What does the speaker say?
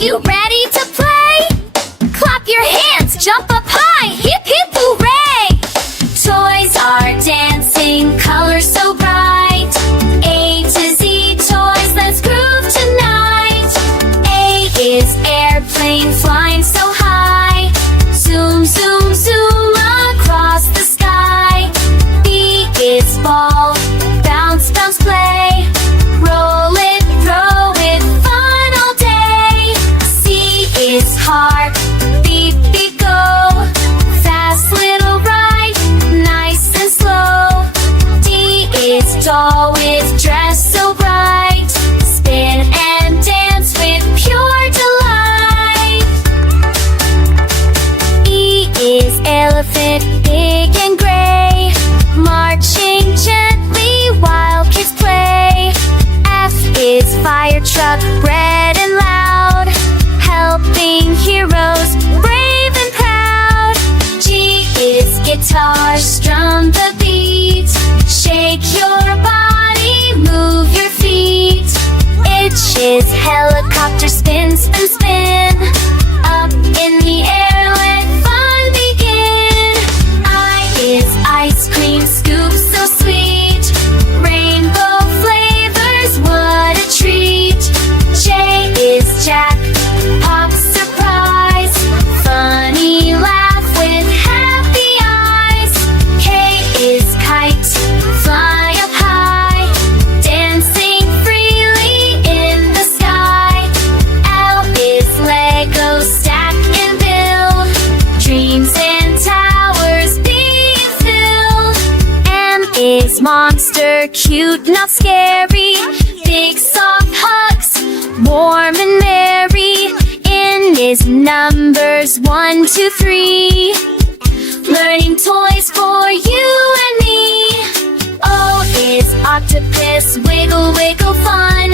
you ready to play? Clap your hands, jump up high, hip hip hooray! Toys are dancing, colors so bright. A to Z toys, let's groove tonight. A is airplane flying so high. Zoom, zoom, zoom across the sky. B is ball, bounce, bounce, play. Roll it, throw it, fun all day. C is car, beep, beep, go. Fast little ride, nice and slow. D is doll with dress so bright. Spin and dance with pure delight. E is elephant, big and gray. Marching gently while kids play. F is fire truck, red and loud. Helping heroes, brave and proud. G is guitar, strum the beat. Shake your body, move your feet. H is helicopter, spin, spin, spin. Up in the air, let fun begin. I is ice cream scoop, so sweet. Rainbow flavors, what a treat. J is Jack, pop surprise. Funny laugh with happy eyes. K is kite, fly up high. Dancing freely in the sky. L is Lego, stack and build. Dreams and towers being filled. M is monster, cute, not scary. Big soft hugs, warm and merry. N is numbers, 1, 2, 3. Learning toys for you and me. O is octopus, wiggle, wiggle, fun.